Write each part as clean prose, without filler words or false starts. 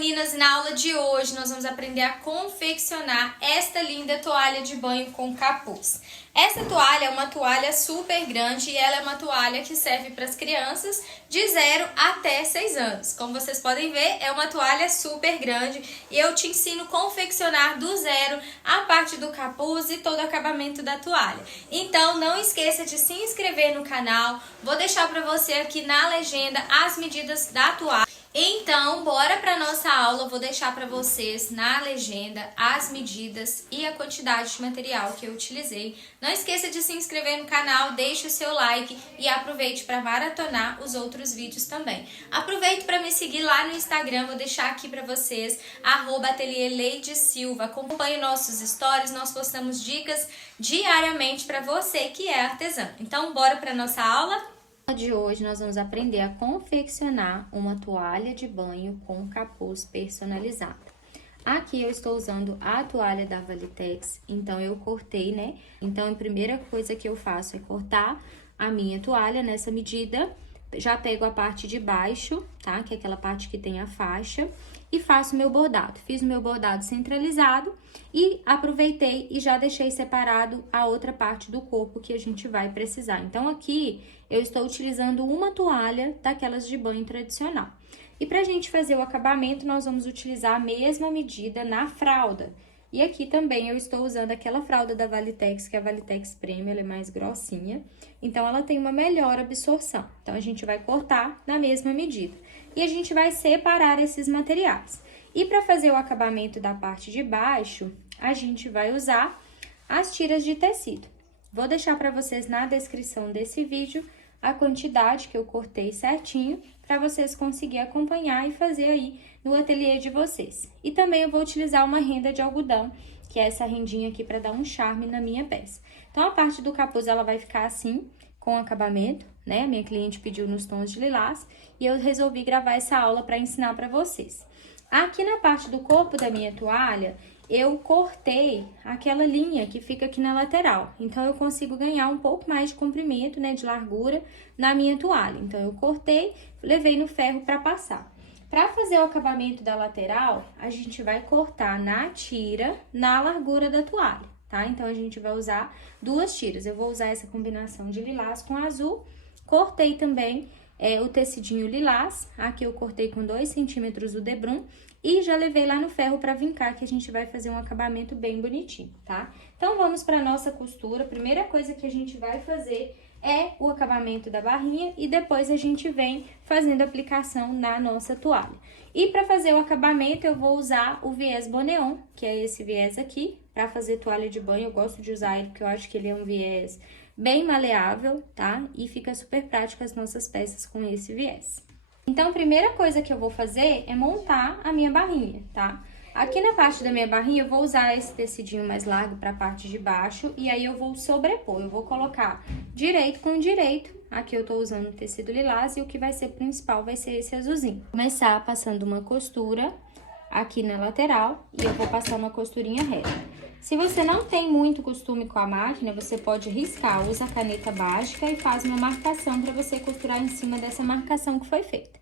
meninas, na aula de hoje nós vamos aprender a confeccionar esta linda toalha de banho com capuz. Essa toalha é uma toalha super grande e ela é uma toalha que serve para as crianças de 0 até 6 anos. Como vocês podem ver, é uma toalha super grande e eu te ensino a confeccionar do zero a parte do capuz e todo o acabamento da toalha. Então não esqueça de se inscrever no canal, vou deixar para você aqui na legenda as medidas da toalha. Então, bora para nossa aula, eu vou deixar para vocês na legenda as medidas e a quantidade de material que eu utilizei. Não esqueça de se inscrever no canal, deixe o seu like e aproveite para maratonar os outros vídeos também. Aproveite para me seguir lá no Instagram, vou deixar aqui para vocês, @ateliê_leidesilva. Acompanhe nossos stories, nós postamos dicas diariamente para você que é artesã. Então, bora para nossa aula? De hoje nós vamos aprender a confeccionar uma toalha de banho com capuz personalizado. Aqui eu estou usando a toalha da Valitex, então eu cortei, né? Então a primeira coisa que eu faço é cortar a minha toalha nessa medida. Já pego a parte de baixo, tá? Que é aquela parte que tem a faixa. E faço meu bordado. Fiz o meu bordado centralizado e aproveitei e já deixei separado a outra parte do corpo que a gente vai precisar. Então, aqui eu estou utilizando uma toalha daquelas de banho tradicional. E pra gente fazer o acabamento, nós vamos utilizar a mesma medida na fralda. E aqui também eu estou usando aquela fralda da Valitex, que é a Valitex Premium, ela é mais grossinha. Então, ela tem uma melhor absorção. Então, a gente vai cortar na mesma medida. E a gente vai separar esses materiais. E para fazer o acabamento da parte de baixo, a gente vai usar as tiras de tecido. Vou deixar para vocês na descrição desse vídeo a quantidade que eu cortei certinho, para vocês conseguirem acompanhar e fazer aí no ateliê de vocês. E também eu vou utilizar uma renda de algodão, que é essa rendinha aqui para dar um charme na minha peça. Então, a parte do capuz, ela vai ficar assim, com acabamento, né? Minha cliente pediu nos tons de lilás e eu resolvi gravar essa aula para ensinar para vocês. Aqui na parte do corpo da minha toalha, eu cortei aquela linha que fica aqui na lateral. Então, eu consigo ganhar um pouco mais de comprimento, né, de largura na minha toalha. Então, eu cortei, levei no ferro para passar. Para fazer o acabamento da lateral, a gente vai cortar na tira, na largura da toalha, tá? Então, a gente vai usar duas tiras. Eu vou usar essa combinação de lilás com azul. Cortei também o tecidinho lilás. Aqui eu cortei com 2 centímetros o debrum. E já levei lá no ferro para vincar, que a gente vai fazer um acabamento bem bonitinho, tá? Então, vamos para nossa costura. A primeira coisa que a gente vai fazer é o acabamento da barrinha e depois a gente vem fazendo a aplicação na nossa toalha. E para fazer o acabamento, eu vou usar o viés Boneon, que é esse viés aqui, para fazer toalha de banho. Eu gosto de usar ele porque eu acho que ele é um viés bem maleável, tá? E fica super prático as nossas peças com esse viés. Então, a primeira coisa que eu vou fazer é montar a minha barrinha, tá? Aqui na parte da minha barrinha, eu vou usar esse tecidinho mais largo para a parte de baixo e aí eu vou sobrepor. Eu vou colocar direito com direito. Aqui eu tô usando o tecido lilás e o que vai ser principal vai ser esse azulzinho. Vou começar passando uma costura aqui na lateral e eu vou passar uma costurinha reta. Se você não tem muito costume com a máquina, você pode riscar, usa a caneta básica e faz uma marcação para você costurar em cima dessa marcação que foi feita.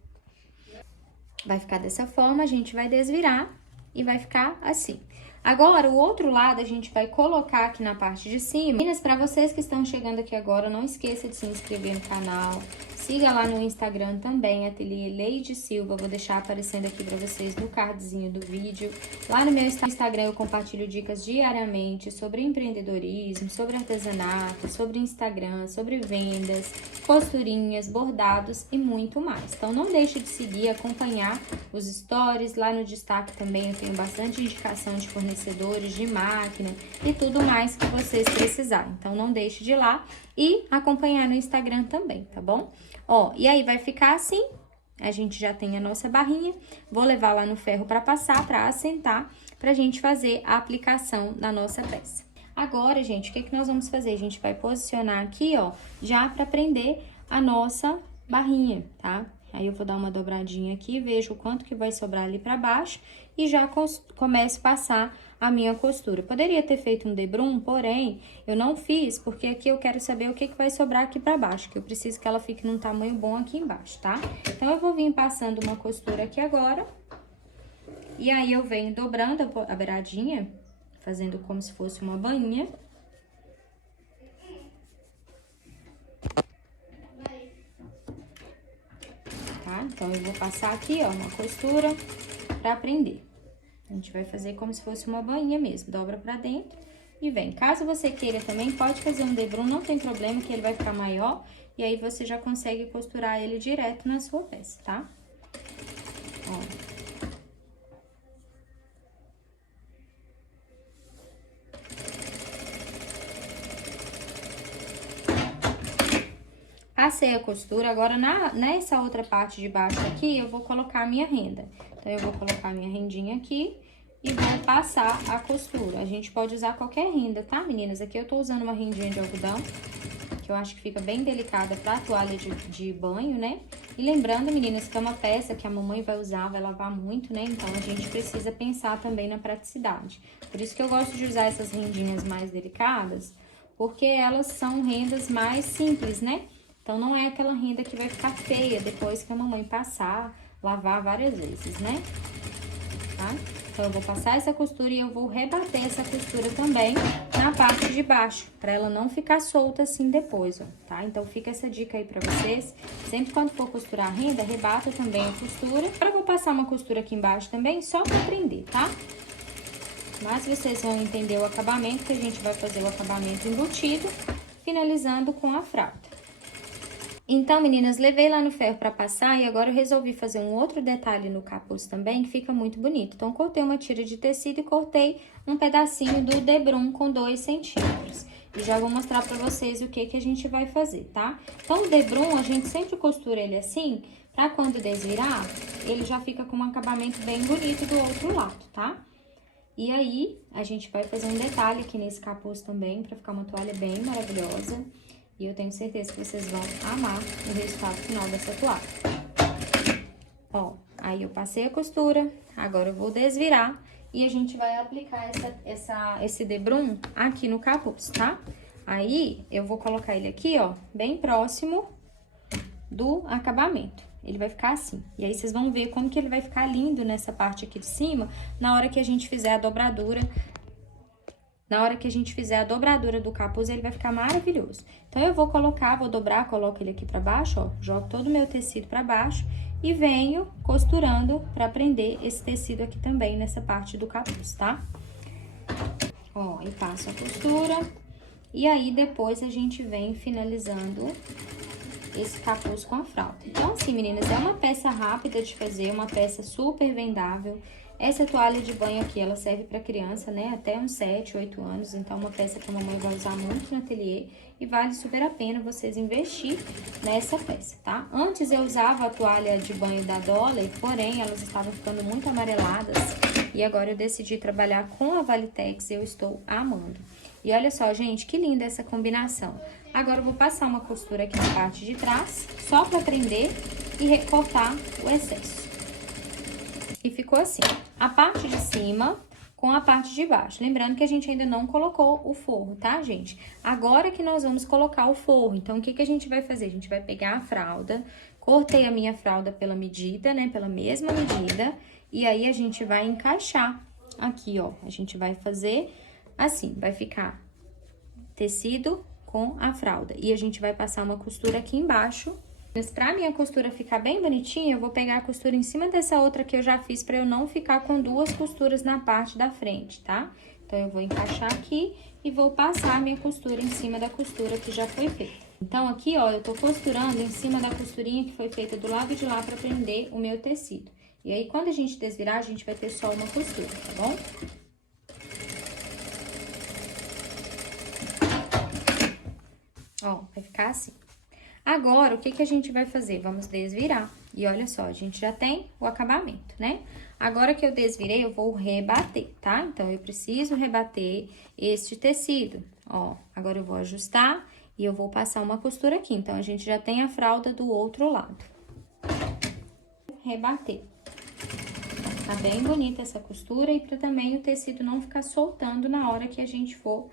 Vai ficar dessa forma, a gente vai desvirar e vai ficar assim. Agora, o outro lado a gente vai colocar aqui na parte de cima. Meninas, para vocês que estão chegando aqui agora, não esqueça de se inscrever no canal. Siga lá no Instagram também, Ateliê Leide Silva. Vou deixar aparecendo aqui para vocês no cardzinho do vídeo. Lá no meu Instagram eu compartilho dicas diariamente sobre empreendedorismo, sobre artesanato, sobre Instagram, sobre vendas, costurinhas, bordados e muito mais. Então, não deixe de seguir, acompanhar os stories. Lá no destaque também eu tenho bastante indicação de fornecedores, de máquina e tudo mais que vocês precisarem. Então, não deixe de ir lá e acompanhar no Instagram também, tá bom? Ó, e aí vai ficar assim, a gente já tem a nossa barrinha, vou levar lá no ferro para passar, para assentar, pra gente fazer a aplicação na nossa peça. Agora, gente, o que nós vamos fazer? A gente vai posicionar aqui, ó, já para prender a nossa barrinha, tá? Aí eu vou dar uma dobradinha aqui, vejo o quanto que vai sobrar ali pra baixo e já começo a passar a minha costura. Poderia ter feito um debrum, porém, eu não fiz, porque aqui eu quero saber o que vai sobrar aqui pra baixo, que eu preciso que ela fique num tamanho bom aqui embaixo, tá? Então, eu vou vir passando uma costura aqui agora. E aí, eu venho dobrando a beiradinha, fazendo como se fosse uma bainha. Tá? Então, eu vou passar aqui, ó, uma costura pra prender. A gente vai fazer como se fosse uma bainha mesmo, dobra pra dentro e vem. Caso você queira também, pode fazer um debrum, não tem problema, que ele vai ficar maior. E aí, você já consegue costurar ele direto na sua peça, tá? Ó. Passei a costura, agora nessa outra parte de baixo aqui, eu vou colocar a minha renda. Então, eu vou colocar a minha rendinha aqui e vou passar a costura. A gente pode usar qualquer renda, tá, meninas? Aqui eu tô usando uma rendinha de algodão, que eu acho que fica bem delicada pra toalha de banho, né? E lembrando, meninas, que é uma peça que a mamãe vai usar, vai lavar muito, né? Então, a gente precisa pensar também na praticidade. Por isso que eu gosto de usar essas rendinhas mais delicadas, porque elas são rendas mais simples, né? Então, não é aquela renda que vai ficar feia depois que a mamãe passar, lavar várias vezes, né? Tá? Então, eu vou passar essa costura e eu vou rebater essa costura também na parte de baixo, pra ela não ficar solta assim depois, ó, tá? Então, fica essa dica aí pra vocês. Sempre quando for costurar a renda, rebata também a costura. Agora, eu vou passar uma costura aqui embaixo também, só pra prender, tá? Mas vocês vão entender o acabamento, que a gente vai fazer o acabamento embutido, finalizando com a fralda. Então, meninas, levei lá no ferro pra passar e agora eu resolvi fazer um outro detalhe no capuz também, que fica muito bonito. Então, cortei uma tira de tecido e cortei um pedacinho do debrum com 2 centímetros. E já vou mostrar pra vocês o que a gente vai fazer, tá? Então, o debrum, a gente sempre costura ele assim, pra quando desvirar, ele já fica com um acabamento bem bonito do outro lado, tá? E aí, a gente vai fazer um detalhe aqui nesse capuz também, pra ficar uma toalha bem maravilhosa. E eu tenho certeza que vocês vão amar o resultado final dessa toalha. Ó, aí eu passei a costura, agora eu vou desvirar e a gente vai aplicar esse debrum aqui no capuz, tá? Aí, eu vou colocar ele aqui, ó, bem próximo do acabamento. Ele vai ficar assim. E aí, vocês vão ver como que ele vai ficar lindo nessa parte aqui de cima, na hora que a gente fizer a dobradura. Na hora que a gente fizer a dobradura do capuz, ele vai ficar maravilhoso. Então, eu vou dobrar, coloco ele aqui pra baixo, ó. Jogo todo o meu tecido pra baixo e venho costurando pra prender esse tecido aqui também nessa parte do capuz, tá? Ó, e passo a costura. E aí, depois, a gente vem finalizando esse capuz com a fralda. Então, assim, meninas, é uma peça rápida de fazer, uma peça super vendável. Essa toalha de banho aqui, ela serve pra criança, né, até uns 7, 8 anos. Então, é uma peça que a mamãe vai usar muito no ateliê e vale super a pena vocês investir nessa peça, tá? Antes eu usava a toalha de banho da Dolly, porém, elas estavam ficando muito amareladas. E agora eu decidi trabalhar com a Valitex e eu estou amando. E olha só, gente, que linda essa combinação. Agora eu vou passar uma costura aqui na parte de trás, só pra prender e recortar o excesso. E ficou assim, a parte de cima com a parte de baixo. Lembrando que a gente ainda não colocou o forro, tá, gente? Agora que nós vamos colocar o forro, então, o que a gente vai fazer? A gente vai pegar a fralda, cortei a minha fralda pela medida, né, pela mesma medida, e aí a gente vai encaixar aqui, ó. A gente vai fazer assim, vai ficar tecido com a fralda. E a gente vai passar uma costura aqui embaixo. Mas pra minha costura ficar bem bonitinha, eu vou pegar a costura em cima dessa outra que eu já fiz pra eu não ficar com duas costuras na parte da frente, tá? Então, eu vou encaixar aqui e vou passar a minha costura em cima da costura que já foi feita. Então, aqui, ó, eu tô costurando em cima da costurinha que foi feita do lado de lá pra prender o meu tecido. E aí, quando a gente desvirar, a gente vai ter só uma costura, tá bom? Ó, vai ficar assim. Agora, o que a gente vai fazer? Vamos desvirar. E olha só, a gente já tem o acabamento, né? Agora que eu desvirei, eu vou rebater, tá? Então, eu preciso rebater este tecido. Ó, agora eu vou ajustar e eu vou passar uma costura aqui. Então, a gente já tem a fralda do outro lado. Rebater. Tá bem bonita essa costura e pra também o tecido não ficar soltando na hora que a gente for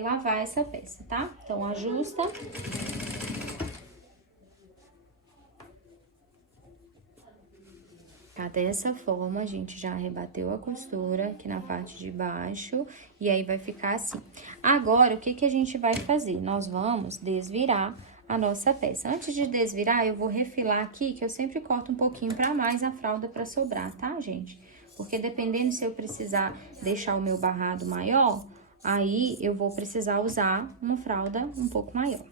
lavar essa peça, tá? Então, ajusta. ficar dessa forma, a gente já rebateu a costura aqui na parte de baixo, e aí vai ficar assim. Agora, o que que a gente vai fazer? Nós vamos desvirar a nossa peça. Antes de desvirar, eu vou refilar aqui, que eu sempre corto um pouquinho pra mais a fralda pra sobrar, tá, gente? Porque dependendo se eu precisar deixar o meu barrado maior, aí eu vou precisar usar uma fralda um pouco maior.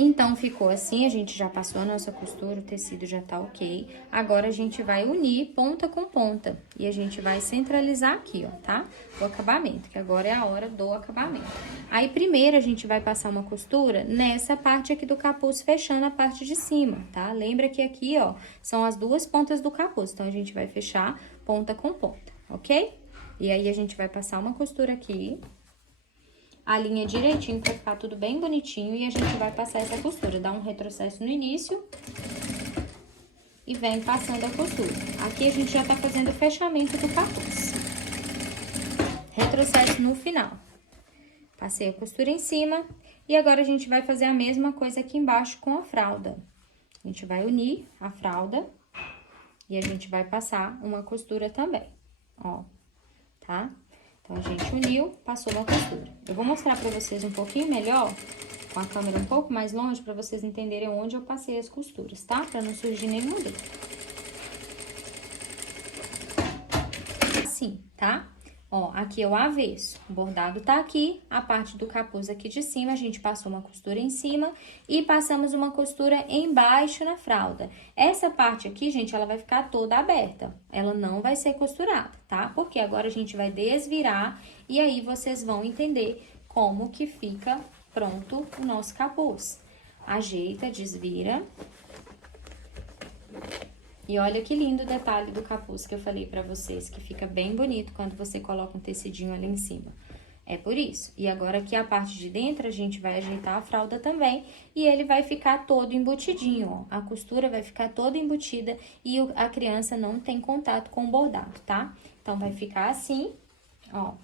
Então, ficou assim, a gente já passou a nossa costura, o tecido já tá ok. Agora, a gente vai unir ponta com ponta e a gente vai centralizar aqui, ó, tá? O acabamento, que agora é a hora do acabamento. Aí, primeiro, a gente vai passar uma costura nessa parte aqui do capuz, fechando a parte de cima, tá? Lembra que aqui, ó, são as duas pontas do capuz, então, a gente vai fechar ponta com ponta, ok? E aí, a gente vai passar uma costura aqui, a linha direitinho pra ficar tudo bem bonitinho e a gente vai passar essa costura. Dá um retrocesso no início e vem passando a costura. Aqui a gente já tá fazendo o fechamento do capuz. Retrocesso no final. Passei a costura em cima e agora a gente vai fazer a mesma coisa aqui embaixo com a fralda. A gente vai unir a fralda e a gente vai passar uma costura também, ó, tá? Então, a gente uniu, passou uma costura. Eu vou mostrar pra vocês um pouquinho melhor, com a câmera um pouco mais longe, pra vocês entenderem onde eu passei as costuras, tá? Pra não surgir nenhuma dúvida. Assim, tá? Ó, aqui é o avesso, o bordado tá aqui, a parte do capuz aqui de cima, a gente passou uma costura em cima e passamos uma costura embaixo na fralda. Essa parte aqui, gente, ela vai ficar toda aberta, ela não vai ser costurada, tá? Porque agora a gente vai desvirar e aí vocês vão entender como que fica pronto o nosso capuz. Ajeita, desvira. E olha que lindo o detalhe do capuz que eu falei pra vocês, que fica bem bonito quando você coloca um tecidinho ali em cima. É por isso. E agora aqui a parte de dentro, a gente vai ajeitar a fralda também e ele vai ficar todo embutidinho, ó. A costura vai ficar toda embutida e a criança não tem contato com o bordado, tá? Então, vai ficar assim, ó,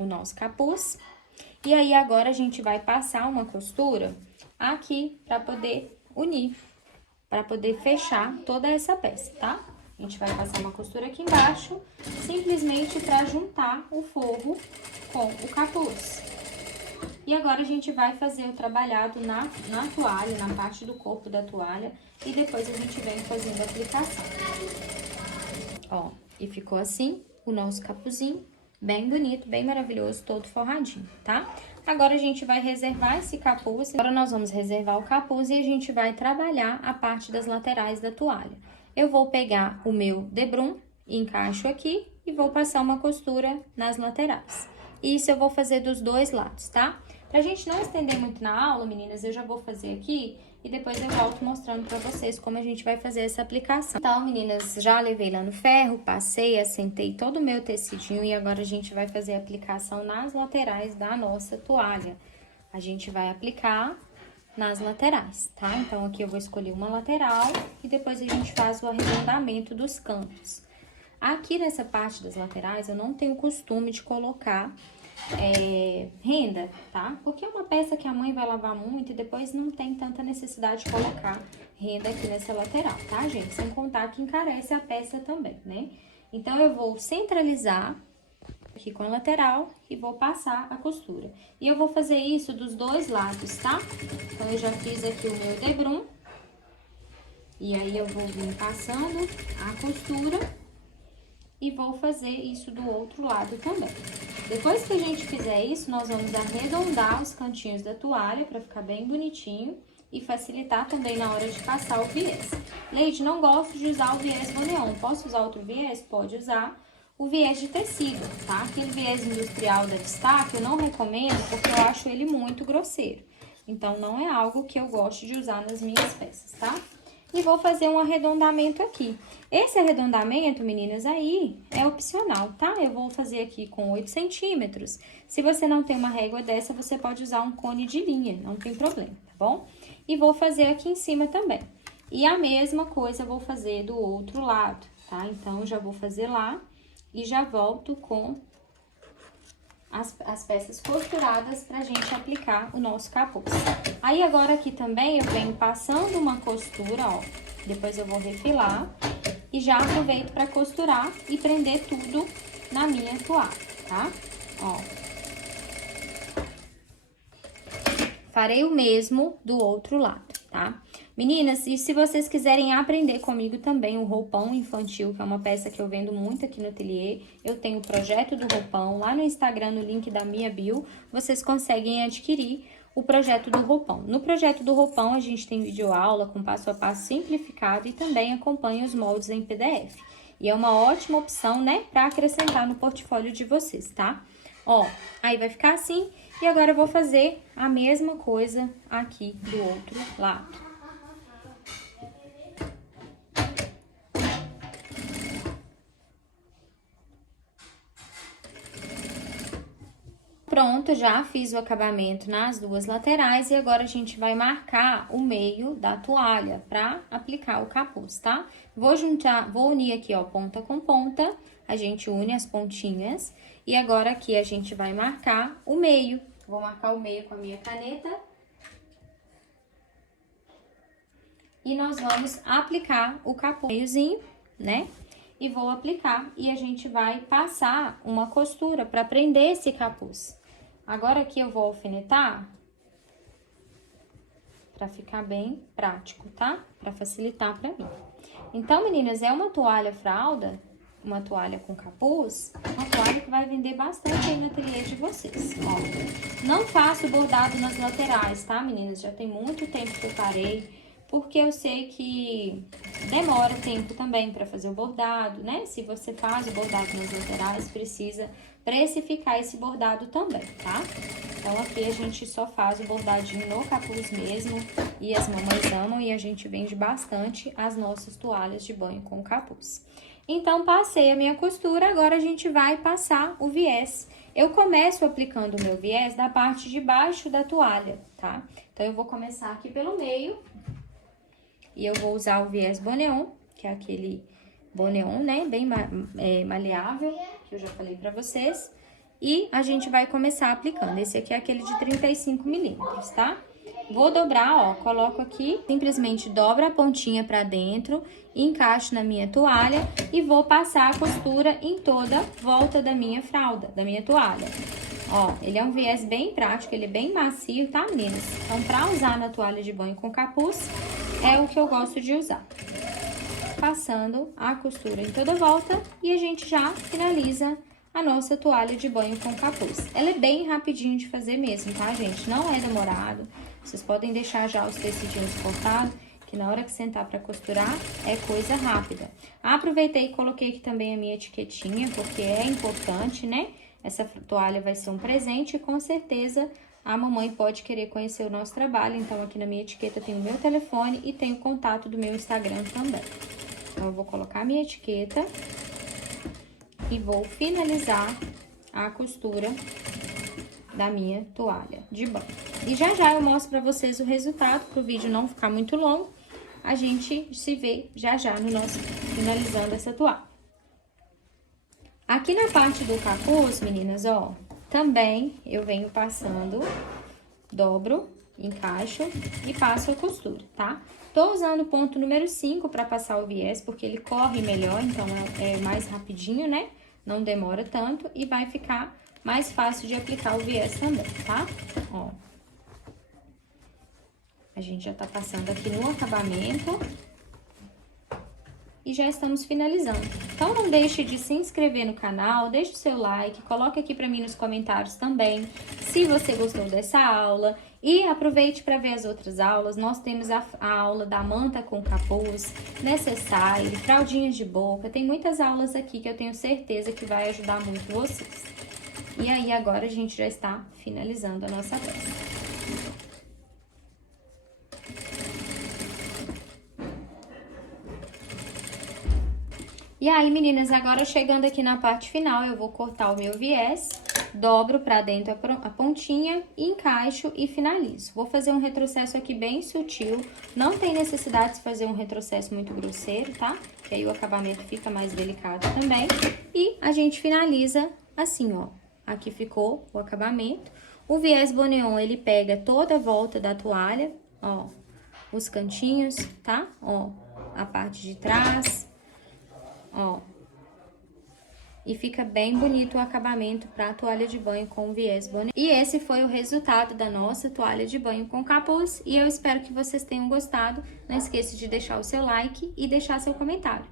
o nosso capuz. E aí, agora, a gente vai passar uma costura aqui pra poder unir, para poder fechar toda essa peça, tá? A gente vai passar uma costura aqui embaixo, simplesmente para juntar o forro com o capuz. E agora, a gente vai fazer o trabalhado na toalha, na parte do corpo da toalha, e depois a gente vem fazendo a aplicação. Ó, e ficou assim o nosso capuzinho, bem bonito, bem maravilhoso, todo forradinho, tá? Agora, a gente vai reservar esse capuz. Agora, nós vamos reservar o capuz e a gente vai trabalhar a parte das laterais da toalha. Eu vou pegar o meu debrum, encaixo aqui e vou passar uma costura nas laterais. Isso eu vou fazer dos dois lados, tá? Pra gente não estender muito na aula, meninas, eu já vou fazer aqui e depois eu volto mostrando pra vocês como a gente vai fazer essa aplicação. Então, meninas, já levei lá no ferro, passei, assentei todo o meu tecidinho e agora a gente vai fazer a aplicação nas laterais da nossa toalha. A gente vai aplicar nas laterais, tá? Então, aqui eu vou escolher uma lateral e depois a gente faz o arredondamento dos cantos. Aqui nessa parte das laterais, eu não tenho costume de colocar renda, tá? Porque é uma peça que a mãe vai lavar muito e depois não tem tanta necessidade de colocar renda aqui nessa lateral, tá, gente? Sem contar que encarece a peça também, né? Então, eu vou centralizar aqui com a lateral e vou passar a costura. E eu vou fazer isso dos dois lados, tá? Então, eu já fiz aqui o meu debrum. E aí, eu vou vir passando a costura e vou fazer isso do outro lado também. Depois que a gente fizer isso, nós vamos arredondar os cantinhos da toalha para ficar bem bonitinho e facilitar também na hora de passar o viés. Leide, não gosto de usar o viés Boneon. Posso usar outro viés? Pode usar o viés de tecido, tá? Aquele viés industrial da Destaque eu não recomendo porque eu acho ele muito grosseiro. Então, não é algo que eu gosto de usar nas minhas peças, tá? E vou fazer um arredondamento aqui. Esse arredondamento, meninas, aí é opcional, tá? Eu vou fazer aqui com 8 centímetros. Se você não tem uma régua dessa, você pode usar um cone de linha, não tem problema, tá bom? E vou fazer aqui em cima também. E a mesma coisa eu vou fazer do outro lado, tá? Então, já vou fazer lá e já volto com as peças costuradas pra gente aplicar o nosso capuz. Aí agora aqui também eu venho passando uma costura, ó, depois eu vou refilar e já aproveito pra costurar e prender tudo na minha toalha, tá? Ó. Farei o mesmo do outro lado, tá? Meninas, e se vocês quiserem aprender comigo também o roupão infantil, que é uma peça que eu vendo muito aqui no ateliê, eu tenho o projeto do roupão lá no Instagram, no link da minha bio, vocês conseguem adquirir o projeto do roupão. No projeto do roupão, a gente tem videoaula com passo a passo simplificado e também acompanha os moldes em PDF. E é uma ótima opção, né, para acrescentar no portfólio de vocês, tá? Ó, aí vai ficar assim, e agora eu vou fazer a mesma coisa aqui do outro lado. Pronto, já fiz o acabamento nas duas laterais e agora a gente vai marcar o meio da toalha para aplicar o capuz, tá? Vou unir aqui, ó, ponta com ponta, a gente une as pontinhas e agora aqui a gente vai marcar o meio. Vou marcar o meio com a minha caneta. E nós vamos aplicar o capuzzinho, né? E vou aplicar e a gente vai passar uma costura para prender esse capuz. Agora aqui eu vou alfinetar para ficar bem prático, tá? Para facilitar para mim. Então, meninas, é uma toalha fralda, uma toalha com capuz, uma toalha que vai vender bastante aí no ateliê de vocês, ó. Não faço bordado nas laterais, tá, meninas? Já tem muito tempo que eu parei, porque eu sei que demora tempo também para fazer o bordado, né? Se você faz o bordado nas laterais, precisa precificar esse bordado também, tá? Então, aqui a gente só faz o bordadinho no capuz mesmo, e as mamães amam, e a gente vende bastante as nossas toalhas de banho com capuz. Então, passei a minha costura, agora a gente vai passar o viés. Eu começo aplicando o meu viés da parte de baixo da toalha, tá? Então, eu vou começar aqui pelo meio. E eu vou usar o viés Boneon, que é aquele Boneon, né, bem maleável, que eu já falei pra vocês. E a gente vai começar aplicando. Esse aqui é aquele de 35 milímetros, tá? Vou dobrar, ó, coloco aqui, simplesmente dobro a pontinha pra dentro, encaixo na minha toalha e vou passar a costura em toda a volta da minha fralda, da minha toalha. Ó, ele é um viés bem prático, ele é bem macio, tá, meninas? Então, pra usar na toalha de banho com capuz, é o que eu gosto de usar. Passando a costura em toda a volta e a gente já finaliza a nossa toalha de banho com capuz. Ela é bem rapidinho de fazer mesmo, tá, gente? Não é demorado. Vocês podem deixar já os tecidinhos cortados, que na hora que sentar pra costurar, é coisa rápida. Aproveitei e coloquei aqui também a minha etiquetinha, porque é importante, né? Essa toalha vai ser um presente e com certeza a mamãe pode querer conhecer o nosso trabalho. Então, aqui na minha etiqueta tem o meu telefone e tem o contato do meu Instagram também. Então, eu vou colocar a minha etiqueta e vou finalizar a costura da minha toalha de banho. E já já eu mostro pra vocês o resultado, pro vídeo não ficar muito longo. A gente se vê já já no nosso finalizando essa toalha. Aqui na parte do capuz, meninas, ó, também eu venho passando, dobro, encaixo e passo a costura, tá? Tô usando o ponto número 5 pra passar o viés, porque ele corre melhor, então é mais rapidinho, né? Não demora tanto e vai ficar mais fácil de aplicar o viés também, tá? Ó. A gente já tá passando aqui no acabamento. E já estamos finalizando. Então, não deixe de se inscrever no canal, deixe o seu like, coloque aqui pra mim nos comentários também se você gostou dessa aula. E aproveite para ver as outras aulas. Nós temos a aula da manta com capuz, necessário, fraldinhas de boca. Tem muitas aulas aqui que eu tenho certeza que vai ajudar muito vocês. E aí, agora a gente já está finalizando a nossa peça. E aí, meninas, agora chegando aqui na parte final, eu vou cortar o meu viés, dobro pra dentro a pontinha, encaixo e finalizo. Vou fazer um retrocesso aqui bem sutil, não tem necessidade de fazer um retrocesso muito grosseiro, tá? Que aí o acabamento fica mais delicado também. E a gente finaliza assim, ó, aqui ficou o acabamento. O viés boneon, ele pega toda a volta da toalha, ó, os cantinhos, tá? Ó, a parte de trás, ó. E fica bem bonito o acabamento para a toalha de banho com o viés boneon. E esse foi o resultado da nossa toalha de banho com capuz. E eu espero que vocês tenham gostado. Não esqueça de deixar o seu like e deixar seu comentário.